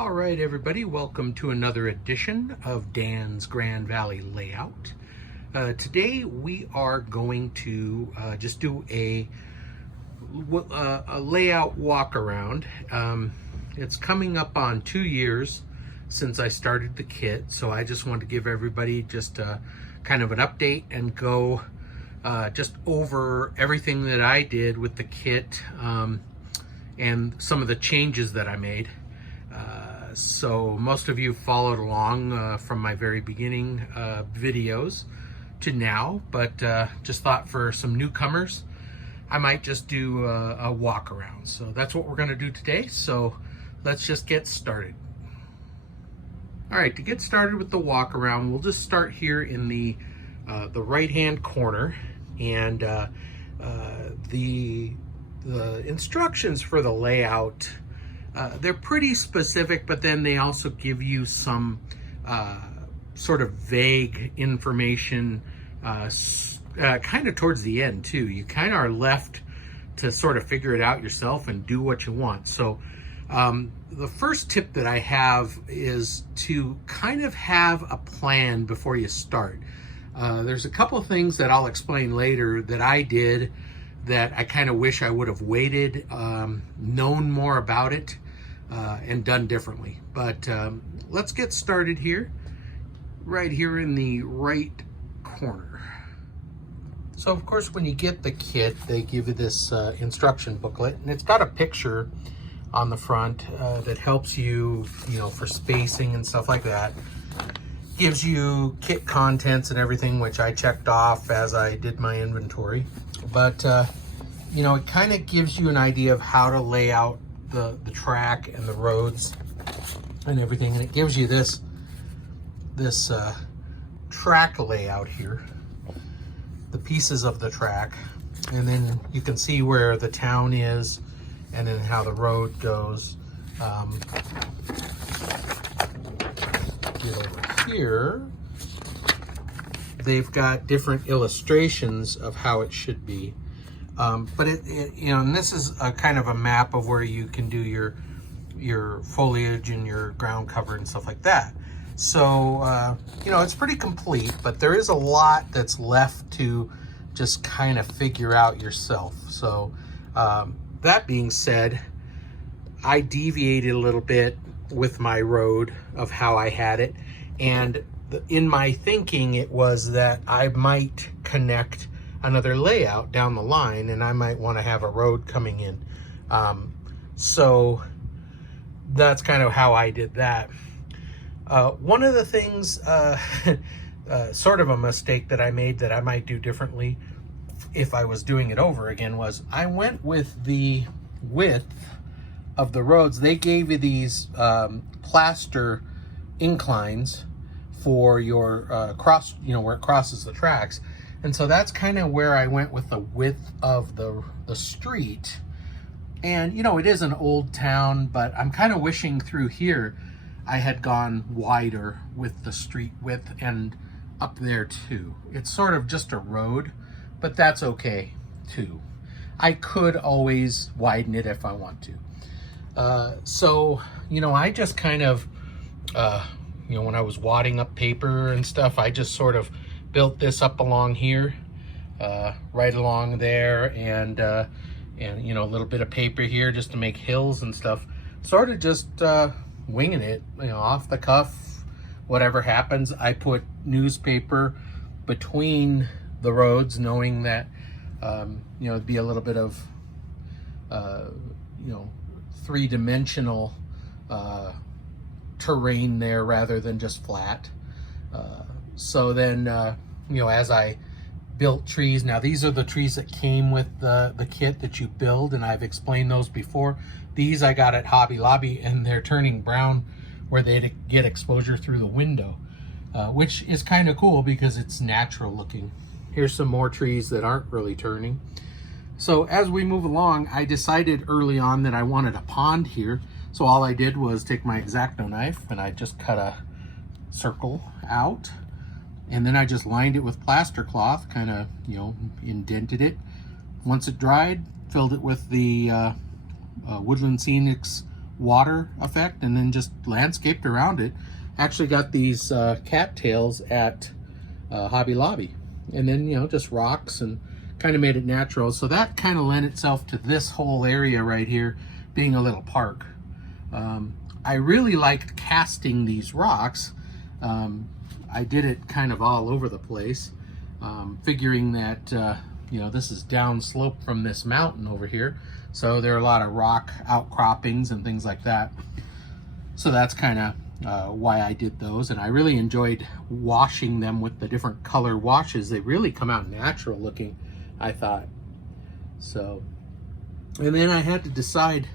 All right, everybody, welcome to another edition of Dan's Grand Valley Layout. Today we are going to just do a layout walk around. It's coming up on 2 years since I started the kit, so I just want to give everybody just kind of an update and go just over everything that I did with the kit and some of the changes that I made. So most of you followed along from my very beginning videos to now, but just thought for some newcomers, I might just do a walk around. So that's what we're going to do today. So let's just get started. All right, to get started with the walk around, we'll just start here in the right-hand corner, and the instructions for the layout, they're pretty specific, but then they also give you some sort of vague information kind of towards the end too. You kind of are left to sort of figure it out yourself and do what you want. So the first tip that I have is to kind of have a plan before you start. There's a couple of things that I'll explain later that I did that I kind of wish I would have waited, known more about it, and done differently. But let's get started here, right here in the right corner. So of course, when you get the kit, they give you this instruction booklet, and it's got a picture on the front that helps you, for spacing and stuff like that. Gives you kit contents and everything, which I checked off as I did my inventory. But it kind of gives you an idea of how to lay out the track and the roads and everything, and it gives you this track layout here, the pieces of the track, and then you can see where the town is and then how the road goes. Get over here, they've got different illustrations of how it should be. But and this is a kind of a map of where you can do your foliage and your ground cover and stuff like that. So, it's pretty complete, but there is a lot that's left to just kind of figure out yourself. So, that being said, I deviated a little bit with my road of how I had it. And in my thinking, it was that I might connect another layout down the line, and I might want to have a road coming in. So that's kind of how I did that. One of the things, sort of a mistake that I made that I might do differently if I was doing it over again, was I went with the width of the roads. They gave you these plaster inclines for your cross, where it crosses the tracks. And so that's kind of where I went with the width of the street. And, it is an old town, but I'm kind of wishing through here I had gone wider with the street width and up there too. It's sort of just a road, but that's okay too. I could always widen it if I want to. So, I just kind of, when I was wadding up paper and stuff, I just sort of built this up along here, right along there, and a little bit of paper here just to make hills and stuff. Sort of just winging it, off the cuff. Whatever happens, I put newspaper between the roads, knowing that it'd be a little bit of three-dimensional terrain there rather than just flat. So then, as I built trees, now these are the trees that came with the kit that you build, and I've explained those before. These I got at Hobby Lobby, and they're turning brown where they get exposure through the window, which is kind of cool because it's natural looking. Here's some more trees that aren't really turning. So as we move along, I decided early on that I wanted a pond here. So all I did was take my X-Acto knife and I just cut a circle out. And then I just lined it with plaster cloth, kind of, indented it. Once it dried, filled it with the Woodland Scenic's water effect and then just landscaped around it. Actually got these cattails at Hobby Lobby, and then, you know, just rocks and kind of made it natural. So that kind of lent itself to this whole area right here being a little park. I really liked casting these rocks. I did it kind of all over the place, figuring that you know, this is downslope from this mountain over here, so there are a lot of rock outcroppings and things like that. So that's kind of why I did those, and I really enjoyed washing them with the different color washes. They really come out natural looking, I thought. So, and then I had to decide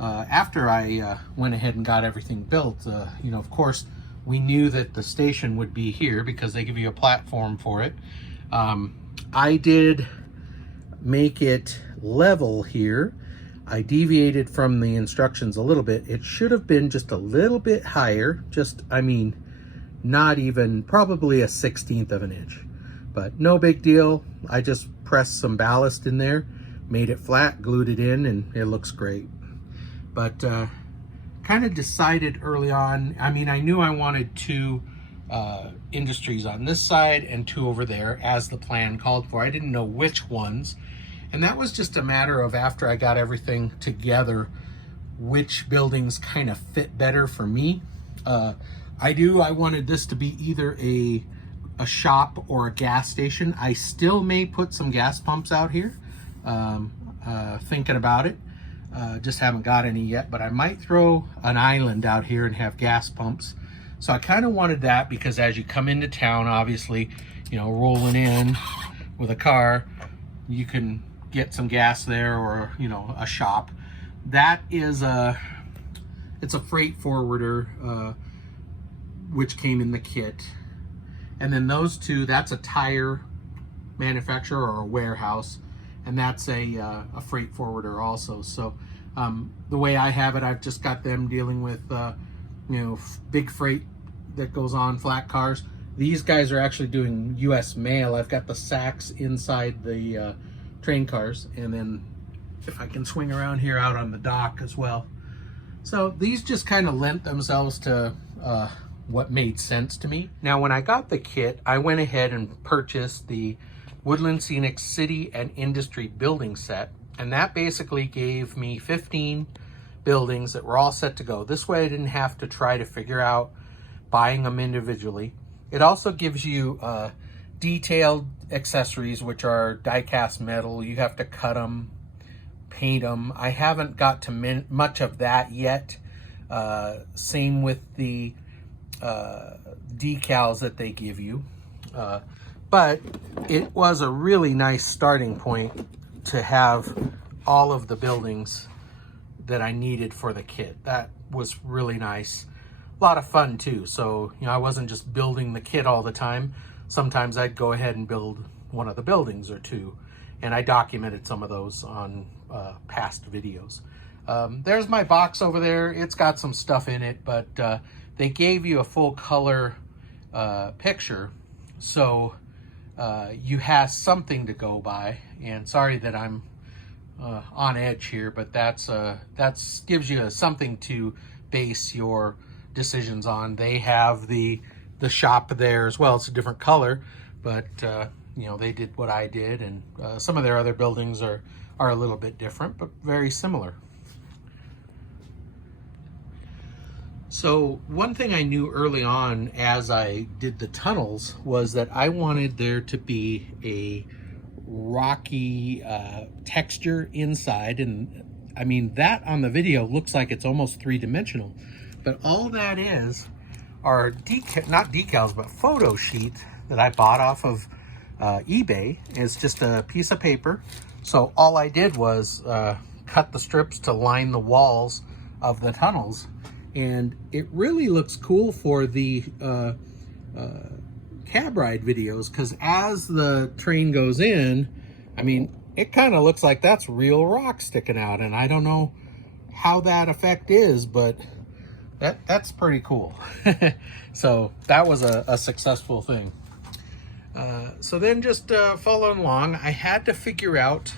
after I went ahead and got everything built, you know, of course, we knew that the station would be here because they give you a platform for it. I did make it level here. I deviated from the instructions a little bit. It should have been just a little bit higher, just, I mean, not even, probably a 1/16 of an inch, but no big deal. I just pressed some ballast in there, made it flat, glued it in, and it looks great. But kind of decided early on, I mean, I knew I wanted two industries on this side and two over there as the plan called for. I didn't know which ones, and that was just a matter of, after I got everything together, which buildings kind of fit better for me. I wanted this to be either a shop or a gas station. I still may put some gas pumps out here, thinking about it. Just haven't got any yet, but I might throw an island out here and have gas pumps. So I kind of wanted that because as you come into town, obviously, you know, rolling in with a car, you can get some gas there, or, you know, a shop. That is it's a freight forwarder, which came in the kit. And then those two, that's a tire manufacturer or a warehouse, and that's a freight forwarder also. So the way I have it, I've just got them dealing with you know, big freight that goes on flat cars. These guys are actually doing US mail. I've got the sacks inside the train cars, and then if I can swing around here, out on the dock as well. So these just kind of lent themselves to what made sense to me. Now, when I got the kit, I went ahead and purchased the Woodland Scenic City and Industry building set, and that basically gave me 15 buildings that were all set to go. This way I didn't have to try to figure out buying them individually. It also gives you detailed accessories, which are die-cast metal. You have to cut them, paint them. I haven't got to much of that yet. Same with the decals that they give you. But it was a really nice starting point to have all of the buildings that I needed for the kit. That was really nice. A lot of fun too. So, you know, I wasn't just building the kit all the time. Sometimes I'd go ahead and build one of the buildings or two, and I documented some of those on past videos. There's my box over there. It's got some stuff in it, but they gave you a full color picture, so you have something to go by. And sorry that I'm on edge here, but that's gives you something to base your decisions on. They have the shop there as well. It's a different color, but you know, they did what I did, and some of their other buildings are a little bit different, but very similar. So one thing I knew early on as I did the tunnels was that I wanted there to be a rocky texture inside, and I mean, that on the video looks like it's almost three-dimensional, but all that are not decals, but photo sheet that I bought off of eBay. It's just a piece of paper. So all I did was cut the strips to line the walls of the tunnels, and it really looks cool for the cab ride videos, because as the train goes in, I mean, it kind of looks like that's real rock sticking out, and I don't know how that effect is, but that's pretty cool. So that was a successful thing. So then just following along, I had to figure out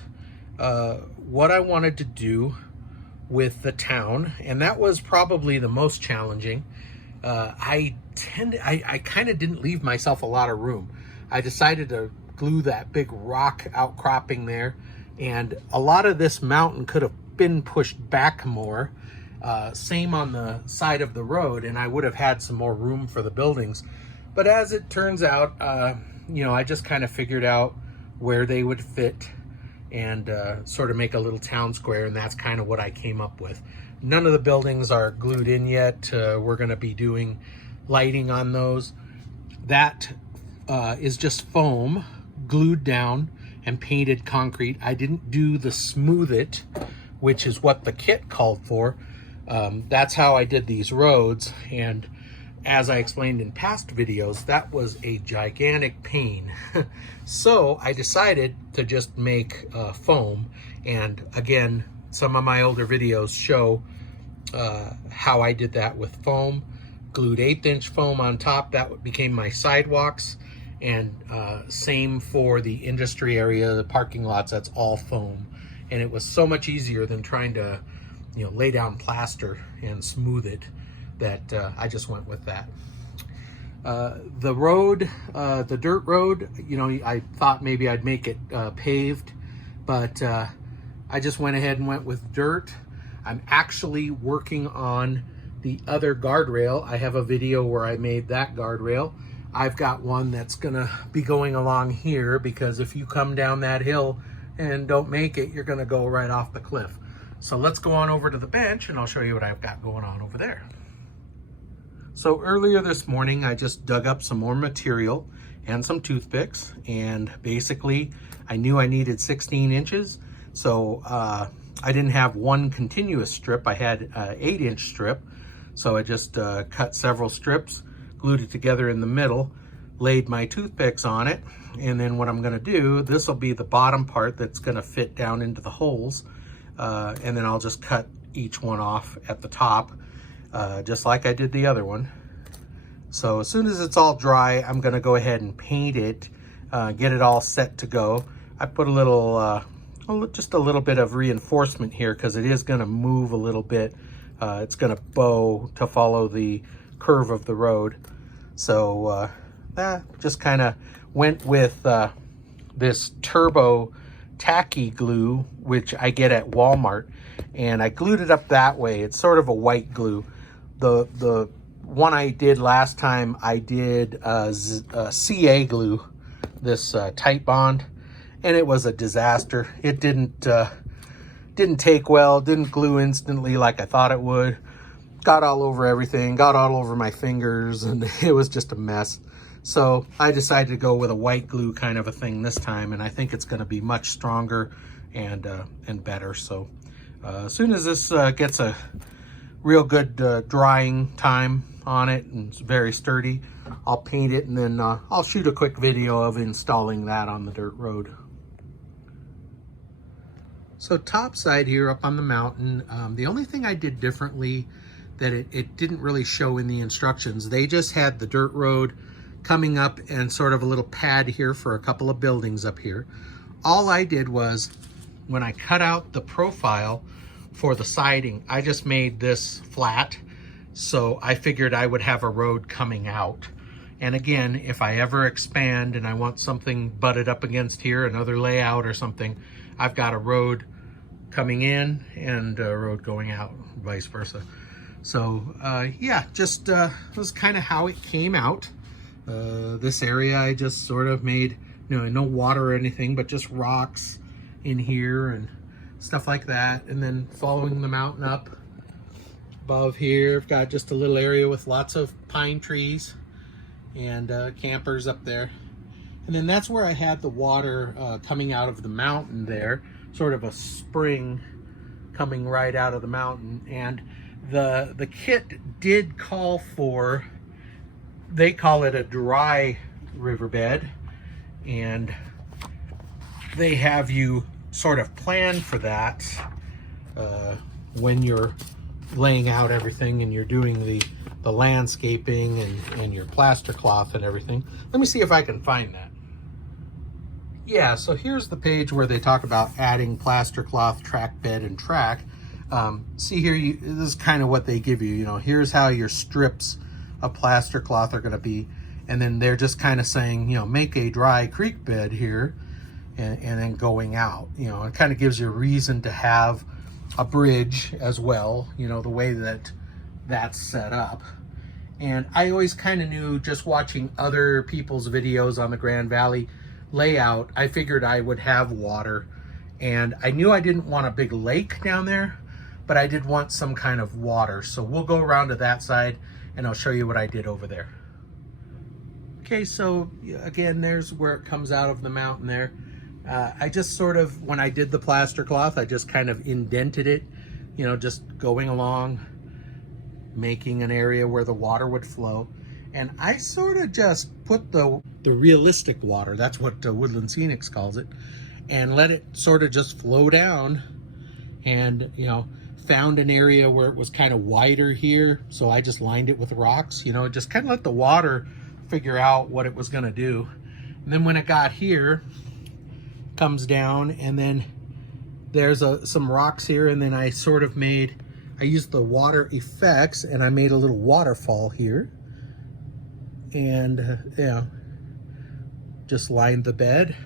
what I wanted to do with the town, and that was probably the most challenging. I kind of didn't leave myself a lot of room. I decided to glue that big rock outcropping there, and a lot of this mountain could have been pushed back more. Same on the side of the road, and I would have had some more room for the buildings. But as it turns out, you know, I just kind of figured out where they would fit and sort of make a little town square, and that's kind of what I came up with. None of the buildings are glued in yet. We're going to be doing lighting on those. That is just foam glued down and painted concrete. I didn't do the smooth it, which is what the kit called for. That's how I did these roads, and as I explained in past videos, that was a gigantic pain. So I decided to just make foam, and again, some of my older videos show how I did that with foam. Glued 1/8" foam on top, that became my sidewalks, and same for the industry area, the parking lots, that's all foam. And it was so much easier than trying to, you know, lay down plaster and smooth it, that I just went with that. The road, the dirt road, you know, I thought maybe I'd make it paved, but I just went ahead and went with dirt. I'm actually working on the other guardrail. I have a video where I made that guardrail. I've got one that's gonna be going along here, because if you come down that hill and don't make it, you're gonna go right off the cliff. So let's go on over to the bench and I'll show you what I've got going on over there. So earlier this morning, I just dug up some more material and some toothpicks, and basically I knew I needed 16 inches. So I didn't have one continuous strip, I had an 8-inch strip. So I just cut several strips, glued it together in the middle, laid my toothpicks on it, and then what I'm gonna do, this will be the bottom part that's gonna fit down into the holes, and then I'll just cut each one off at the top, just like I did the other one. So as soon as it's all dry, I'm gonna go ahead and paint it, get it all set to go. I put a little, just a little bit of reinforcement here, because it is gonna move a little bit. It's gonna bow to follow the curve of the road. So just kind of went with this turbo tacky glue, which I get at Walmart, and I glued it up that way. It's sort of a white glue. The one I did last time, I did CA glue, this tight bond, and it was a disaster. It didn't take well, didn't glue instantly like I thought it would. Got all over everything, got all over my fingers, and it was just a mess. So I decided to go with a white glue kind of a thing this time, and I think it's gonna be much stronger and better. So as soon as this gets a real good drying time on it and it's very sturdy, I'll paint it, and then I'll shoot a quick video of installing that on the dirt road. So top side here up on the mountain, the only thing I did differently that it didn't really show in the instructions, they just had the dirt road coming up and sort of a little pad here for a couple of buildings up here. All I did was, when I cut out the profile for the siding, I just made this flat, so I figured I would have a road coming out. And again, if I ever expand and I want something butted up against here, another layout or something, I've got a road coming in and a road going out, vice versa. So yeah, just was kind of how it came out. This area I just sort of made, no water or anything, but just rocks in here and stuff like that. And then following the mountain up above here, I've got just a little area with lots of pine trees and campers up there. And then that's where I had the water coming out of the mountain there, sort of a spring coming right out of the mountain. And the kit did call for, they call it a dry riverbed, and they have you sort of plan for that when you're laying out everything and you're doing the landscaping and your plaster cloth and everything. Let me see if I can find that. Yeah, so here's the page where they talk about adding plaster cloth, track bed, and track. see here, this is kind of what they give you. You know, here's how your strips of plaster cloth are going to be. And then they're just kind of saying, you know, make a dry creek bed here, and then going out. You know, it kind of gives you a reason to have a bridge as well, you know, the way that that's set up. And I always kind of knew, just watching other people's videos on the Grand Valley layout, I figured I would have water. And I knew I didn't want a big lake down there, but I did want some kind of water. So we'll go around to that side and I'll show you what I did over there. Okay, so again, there's where it comes out of the mountain there. I just sort of, when I did the plaster cloth, I just kind of indented it, you know, just going along, making an area where the water would flow. And I sort of just put the realistic water, that's what Woodland Scenic calls it, and let it sort of just flow down. And, you know, found an area where it was kind of wider here, so I just lined it with rocks, you know, just kind of let the water figure out what it was going to do. And then when it got here, comes down, and then there's some rocks here, and then I sort of made, I used the water effects and I made a little waterfall here, and you know, just lined the bed.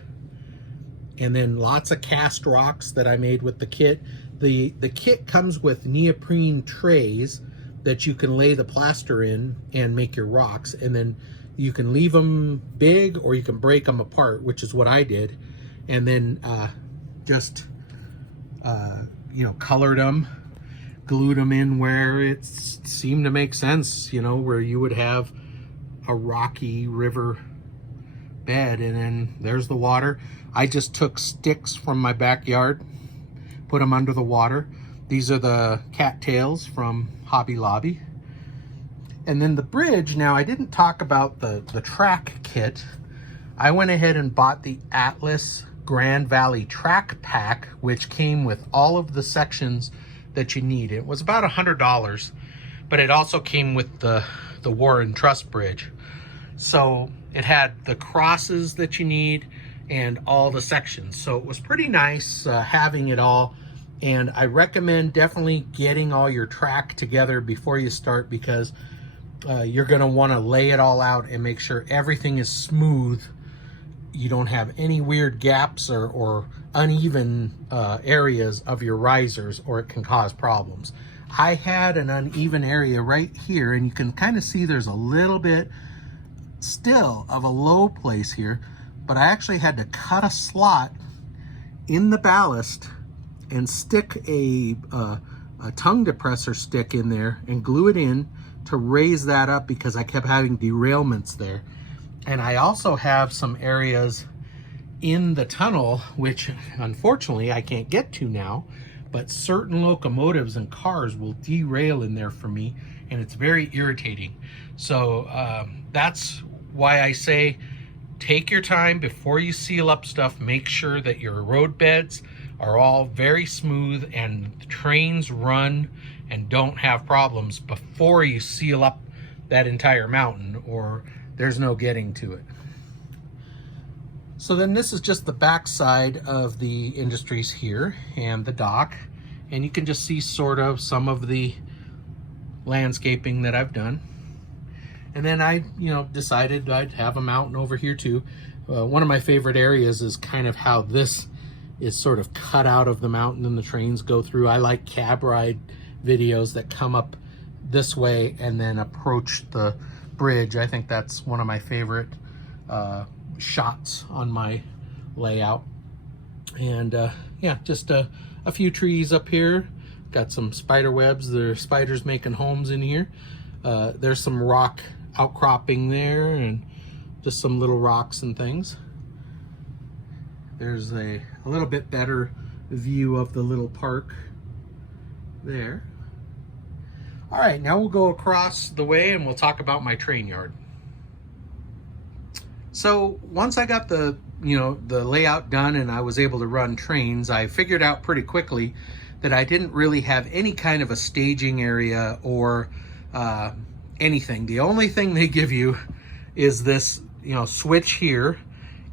And then lots of cast rocks that I made with the kit. The kit comes with neoprene trays that you can lay the plaster in and make your rocks, and then you can leave them big or you can break them apart, which is what I did. And then just you know, colored them, glued them in where it seemed to make sense, you know, where you would have a rocky river bed. And then there's the water. I just took sticks from my backyard, put them under the water. These are the cattails from Hobby Lobby. And then the bridge, now I didn't talk about the track kit. I went ahead and bought the Atlas Grand Valley Track Pack, which came with all of the sections that you need. It was about $100, but it also came with the War and Trust Bridge. So it had the crosses that you need and all the sections. So it was pretty nice having it all. And I recommend definitely getting all your track together before you start, because you're going to want to lay it all out and make sure everything is smooth. You don't have any weird gaps or uneven areas of your risers, or it can cause problems. I had an uneven area right here, and you can kind of see there's a little bit still of a low place here, but I actually had to cut a slot in the ballast and stick a tongue depressor stick in there and glue it in to raise that up, because I kept having derailments there. And I also have some areas in the tunnel, which unfortunately I can't get to now, but certain locomotives and cars will derail in there for me, and it's very irritating. So that's why I say take your time before you seal up stuff. Make sure that your road beds are all very smooth and the trains run and don't have problems before you seal up that entire mountain, or there's no getting to it. So then this is just the back side of the Industries here and the dock, and you can just see sort of some of the landscaping that I've done. And then I, you know, decided I'd have a mountain over here too. One of my favorite areas is kind of how this is sort of cut out of the mountain and the trains go through. I like cab ride videos that come up this way and then approach the bridge. I think that's one of my favorite shots on my layout. And yeah, just a few trees up here. Got some spider webs. There are spiders making homes in here. There's some rock outcropping there and just some little rocks and things. There's a little bit better view of the little park there. All right, now we'll go across the way and we'll talk about my train yard. So once I got the layout done and I was able to run trains, I figured out pretty quickly that I didn't really have any kind of a staging area or anything. The only thing they give you is this, switch here,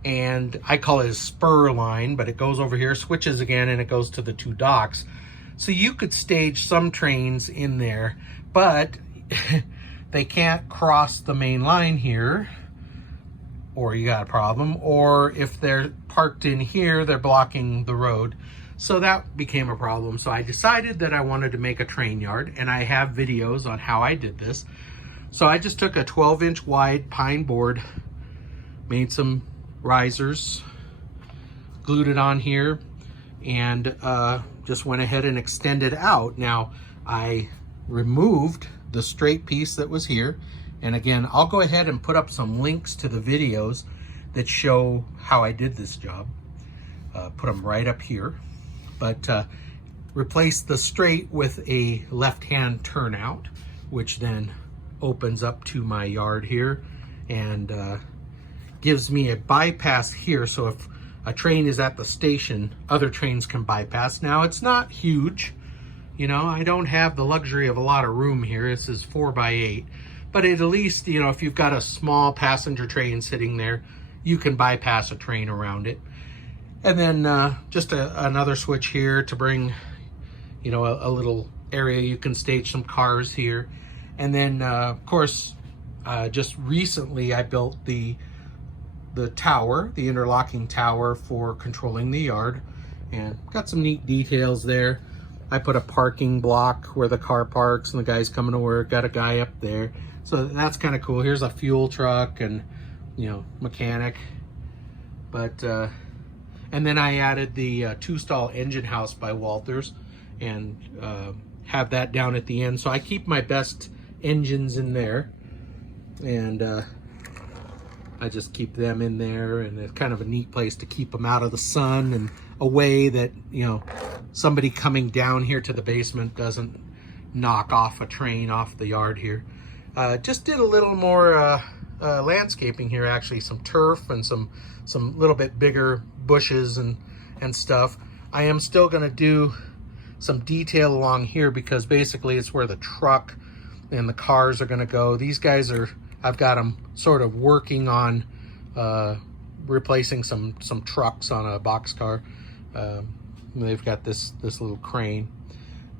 and I call it a spur line, but it goes over here, switches again, and it goes to the two docks. So you could stage some trains in there, but they can't cross the main line here, or you got a problem. Or if they're parked in here, they're blocking the road. So that became a problem. So I decided that I wanted to make a train yard, and I have videos on how I did this. So I just took a 12-inch wide pine board, made some risers, glued it on here, and just went ahead and extended out. Now I removed the straight piece that was here, and again, I'll go ahead and put up some links to the videos that show how I did this job. Put them right up here, but replace the straight with a left-hand turnout, which then opens up to my yard here and gives me a bypass here. So if a train is at the station, other trains can bypass. Now it's not huge, you know, I don't have the luxury of a lot of room here. This is 4x8, but at least, you know, if you've got a small passenger train sitting there, you can bypass a train around it. And then just another switch here to bring, you know, a little area you can stage some cars here. And then of course, just recently I built the tower, the interlocking tower for controlling the yard, and got some neat details there. I put a parking block where the car parks and the guy's coming to work, got a guy up there. So that's kind of cool. Here's a fuel truck and, you know, mechanic. But, and then I added the two-stall engine house by Walters, and have that down at the end. So I keep my best engines in there, and I just keep them in there, and it's kind of a neat place to keep them out of the sun and away, that, you know, somebody coming down here to the basement doesn't knock off a train off the yard here. Just did a little more landscaping here, actually, some turf and some little bit bigger bushes and stuff. I am still gonna do some detail along here, because basically it's where the truck and the cars are gonna go. These guys are, I've got them sort of working on replacing some trucks on a boxcar. They've got this little crane,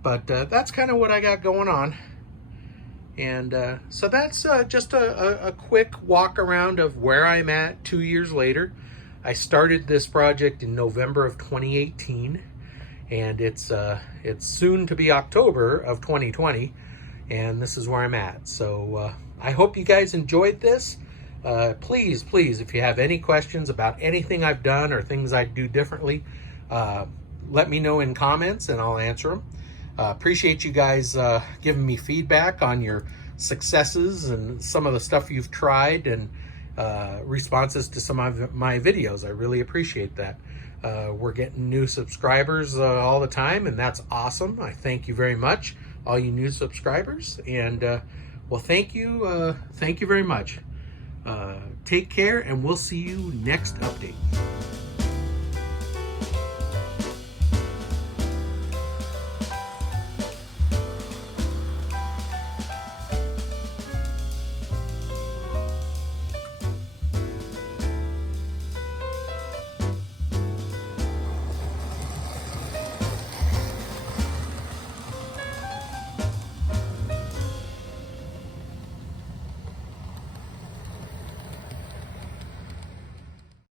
but that's kind of what I got going on. And so that's just a quick walk around of where I'm at 2 years later. I started this project in November of 2018, and it's soon to be October of 2020, and this is where I'm at. So I hope you guys enjoyed this. Please, if you have any questions about anything I've done or things I'd do differently, let me know in comments and I'll answer them. Appreciate you guys giving me feedback on your successes and some of the stuff you've tried, and responses to some of my videos. I really appreciate that. We're getting new subscribers all the time, and that's awesome. I thank you very much, all you new subscribers. And well, thank you very much. Take care, and we'll see you next update.